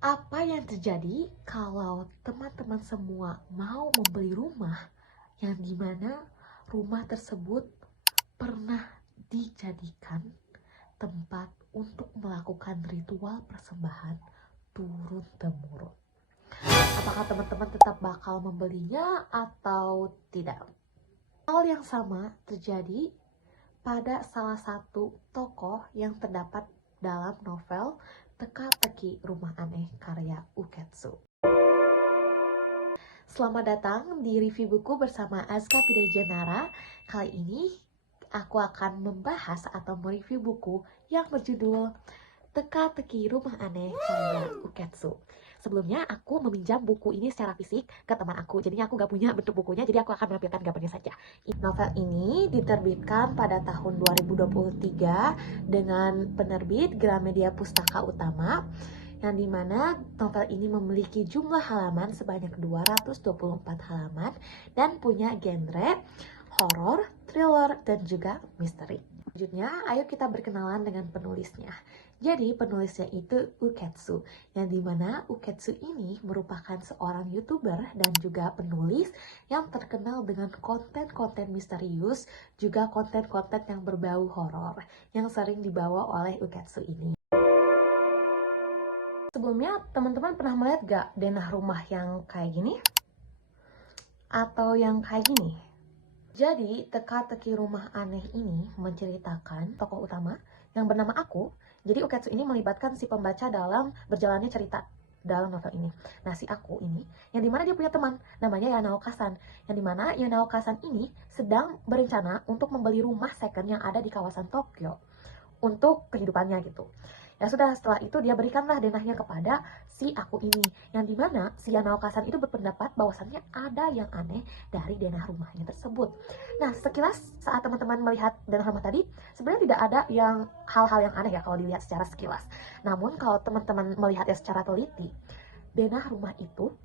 Apa yang terjadi kalau teman-teman semua mau membeli rumah yang dimana rumah tersebut pernah dijadikan tempat untuk melakukan ritual persembahan turun-temurun? Apakah teman-teman tetap bakal membelinya atau tidak? Hal yang sama terjadi pada salah satu tokoh yang terdapat dalam novel Teka-teki Rumah Aneh karya Uketsu. Selamat datang di review buku bersama Azka Pidejanara. Kali ini aku akan membahas atau mereview buku yang berjudul Teka-teki Rumah Aneh karya Uketsu. Sebelumnya aku meminjam buku ini secara fisik ke teman aku, jadinya aku gak punya bentuk bukunya, jadi aku akan menampilkan gambarnya saja. Novel ini diterbitkan pada tahun 2023 dengan penerbit Gramedia Pustaka Utama, yang dimana novel ini memiliki jumlah halaman sebanyak 224 halaman dan punya genre horor, thriller, dan juga misteri. Selanjutnya, ayo kita berkenalan dengan penulisnya. Jadi penulisnya itu Uketsu, yang dimana Uketsu ini merupakan seorang YouTuber dan juga penulis yang terkenal dengan konten-konten misterius, juga konten-konten yang berbau horor, yang sering dibawa oleh Uketsu ini. Sebelumnya, teman-teman pernah melihat gak denah rumah yang kayak gini? Atau yang kayak gini? Jadi, Teka-teki Rumah Aneh ini menceritakan tokoh utama yang bernama Aku. Jadi, Uketsu ini melibatkan si pembaca dalam berjalannya cerita dalam novel ini. Nah, si Aku ini, yang dimana dia punya teman, namanya Yanao Kasan. Yang dimana Yanao Kasan ini sedang berencana untuk membeli rumah second yang ada di kawasan Tokyo untuk kehidupannya gitu. Ya sudah, setelah itu dia berikanlah denahnya kepada si Aku ini, yang dimana si Yanao Kasan itu berpendapat bahwasannya ada yang aneh dari denah rumahnya tersebut. Nah, sekilas saat teman-teman melihat denah rumah tadi, sebenarnya tidak ada yang hal-hal yang aneh ya kalau dilihat secara sekilas. Namun kalau teman-teman melihatnya secara teliti, denah rumah itu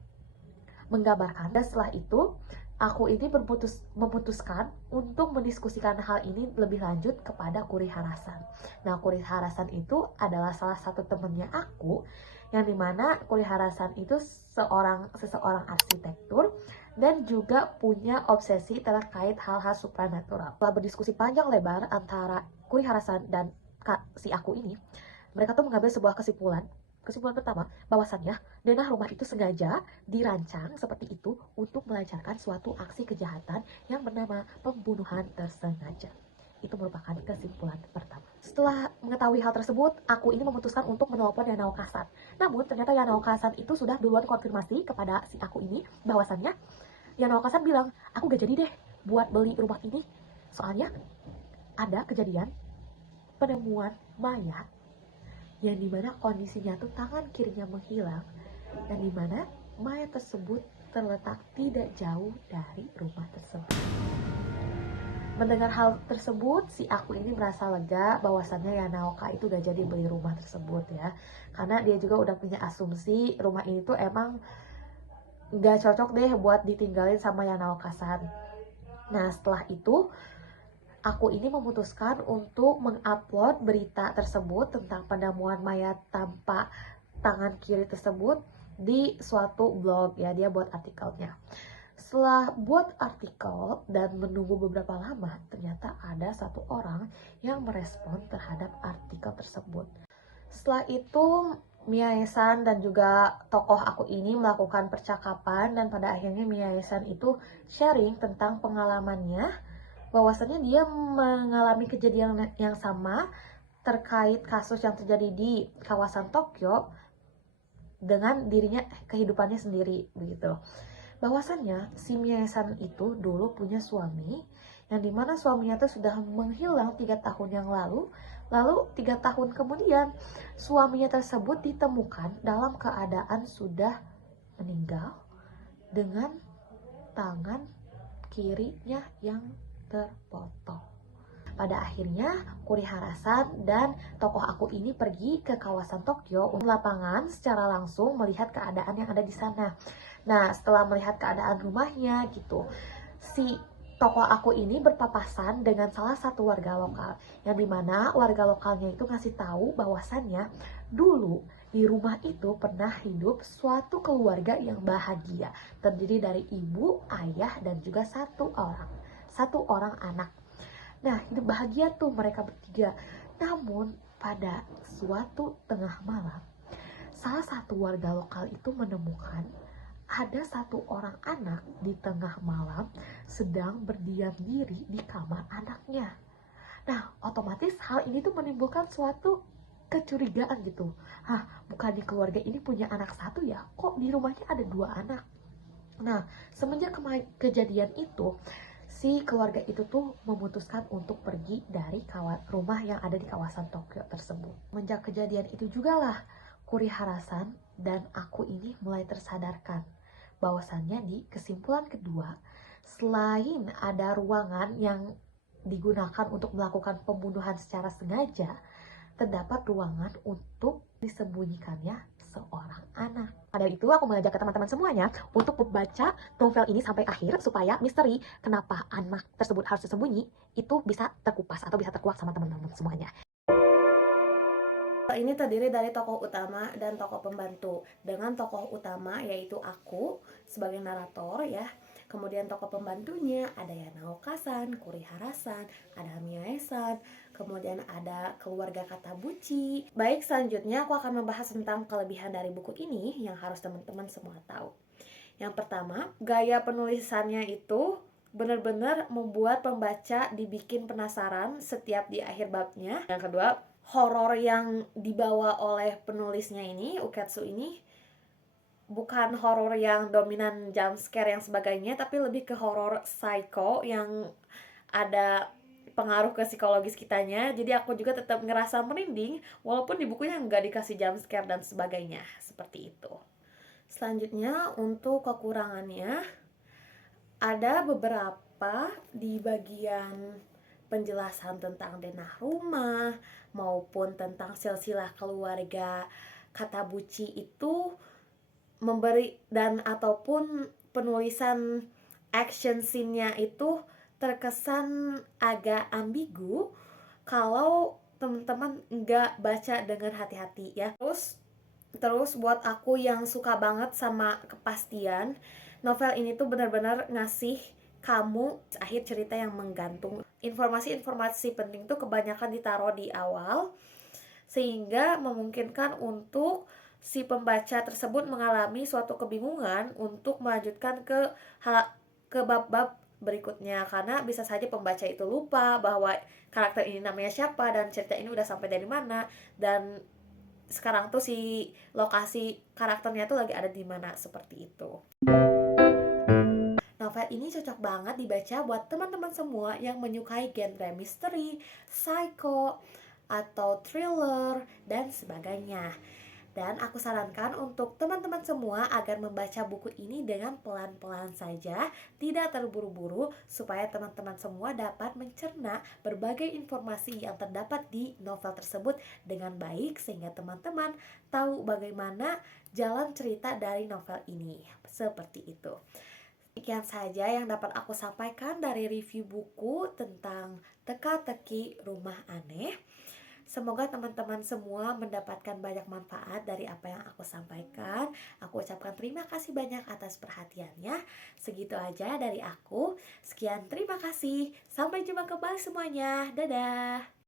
menggambarkan, dan setelah itu aku ini memutuskan untuk mendiskusikan hal ini lebih lanjut kepada Kurihara-san. Nah, Kurihara-san itu adalah salah satu temennya aku, yang dimana Kurihara-san itu seseorang arsitektur dan juga punya obsesi terkait hal-hal supranatural. Setelah berdiskusi panjang lebar antara Kurihara-san dan si aku ini, mereka tuh mengambil sebuah kesimpulan. Kesimpulan pertama, bahwasannya denah rumah itu sengaja dirancang seperti itu untuk melancarkan suatu aksi kejahatan yang bernama pembunuhan tersengaja. Itu merupakan kesimpulan pertama. Setelah mengetahui hal tersebut, aku ini memutuskan untuk menelpon Yanao Kasan. Namun ternyata Yanao Kasan itu sudah duluan konfirmasi kepada si aku ini bahwasannya Yanao Kasan bilang, aku gak jadi deh buat beli rumah ini. Soalnya ada kejadian penemuan mayat yang dimana kondisinya tuh tangan kirinya menghilang, dan dimana mayat tersebut terletak tidak jauh dari rumah tersebut. Mendengar hal tersebut, si aku ini merasa lega bahwasannya Yanaoka itu udah jadi beli rumah tersebut ya, karena dia juga udah punya asumsi rumah ini tuh emang gak cocok deh buat ditinggalin sama Yanaoka-san. Nah, setelah itu aku ini memutuskan untuk mengupload berita tersebut tentang penemuan mayat tanpa tangan kiri tersebut di suatu blog ya, dia buat artikelnya. Setelah buat artikel dan menunggu beberapa lama, ternyata ada satu orang yang merespon terhadap artikel tersebut. Setelah itu Miyae-san dan juga tokoh aku ini melakukan percakapan, dan pada akhirnya Miyae-san itu sharing tentang pengalamannya, bahwasannya dia mengalami kejadian yang sama terkait kasus yang terjadi di kawasan Tokyo dengan dirinya, kehidupannya sendiri begitu. Bahwasannya si Mie-san itu dulu punya suami, yang dimana suaminya itu sudah menghilang 3 tahun yang lalu. Lalu 3 tahun kemudian suaminya tersebut ditemukan dalam keadaan sudah meninggal dengan tangan kirinya yang terpotong. Pada akhirnya Kurihara-san dan tokoh aku ini pergi ke kawasan Tokyo untuk lapangan secara langsung melihat keadaan yang ada di sana. Nah, setelah melihat keadaan rumahnya gitu, si tokoh aku ini berpapasan dengan salah satu warga lokal, yang dimana warga lokalnya itu ngasih tahu bahwasannya dulu Di rumah itu pernah hidup suatu keluarga yang bahagia, terdiri dari ibu, ayah, dan juga satu orang anak. Nah, hidup bahagia tuh mereka bertiga. Namun, pada suatu tengah malam, salah satu warga lokal itu menemukan ada satu orang anak di tengah malam sedang berdiam diri di kamar anaknya. Nah, otomatis hal ini tuh menimbulkan suatu kecurigaan gitu. Bukan di keluarga ini punya anak satu ya? Kok di rumahnya ada dua anak? Nah, semenjak kejadian itu, si keluarga itu tuh memutuskan untuk pergi dari rumah yang ada di kawasan Tokyo tersebut. Menjak kejadian itu juga lah, Kurihara-san dan aku ini mulai tersadarkan bahwasannya di kesimpulan kedua, selain ada ruangan yang digunakan untuk melakukan pembunuhan secara sengaja, terdapat ruangan untuk disembunyikannya seorang anak. Pada itu aku mengajak ke teman-teman semuanya untuk membaca novel ini sampai akhir supaya misteri kenapa anak tersebut harus tersembunyi itu bisa terkupas atau bisa terkuak sama teman-teman semuanya. Ini terdiri dari tokoh utama dan tokoh pembantu. Dengan tokoh utama yaitu aku sebagai narator ya. Kemudian tokoh pembantunya ada Yanaoka-san, Kurihara-san, ada Mie-san, kemudian ada keluarga Katabuchi. Baik, selanjutnya aku akan membahas tentang kelebihan dari buku ini yang harus teman-teman semua tahu. Yang pertama, gaya penulisannya itu benar-benar membuat pembaca dibikin penasaran setiap di akhir babnya. Yang kedua, horor yang dibawa oleh penulisnya ini, Uketsu ini, bukan horor yang dominan jump scare yang sebagainya, tapi lebih ke horor psycho yang ada pengaruh ke psikologis kitanya. Jadi aku juga tetap ngerasa merinding walaupun di bukunya nggak dikasih jump scare dan sebagainya, seperti itu. Selanjutnya untuk kekurangannya, ada beberapa di bagian penjelasan tentang denah rumah maupun tentang silsilah keluarga Katabuchi itu memberi dan ataupun penulisan action scene-nya itu terkesan agak ambigu kalau teman-teman nggak baca dengan hati-hati ya. Terus buat aku yang suka banget sama kepastian, novel ini tuh benar-benar ngasih kamu akhir cerita yang menggantung. Informasi-informasi penting tuh kebanyakan ditaruh di awal sehingga memungkinkan untuk si pembaca tersebut mengalami suatu kebingungan untuk melanjutkan ke bab-bab berikutnya, karena bisa saja pembaca itu lupa bahwa karakter ini namanya siapa dan cerita ini udah sampai dari mana dan sekarang tuh si lokasi karakternya tuh lagi ada di mana, seperti itu. Novel ini cocok banget dibaca buat teman-teman semua yang menyukai genre misteri, psycho, atau thriller, dan sebagainya. Dan aku sarankan untuk teman-teman semua agar membaca buku ini dengan pelan-pelan saja, tidak terburu-buru, supaya teman-teman semua dapat mencerna berbagai informasi yang terdapat di novel tersebut dengan baik, sehingga teman-teman tahu bagaimana jalan cerita dari novel ini. Seperti itu. Sekian saja yang dapat aku sampaikan dari review buku tentang Teka-teki Rumah Aneh. Semoga teman-teman semua mendapatkan banyak manfaat dari apa yang aku sampaikan. Aku ucapkan terima kasih banyak atas perhatiannya. Segitu aja dari aku. Sekian, terima kasih. Sampai jumpa kembali semuanya. Dadah.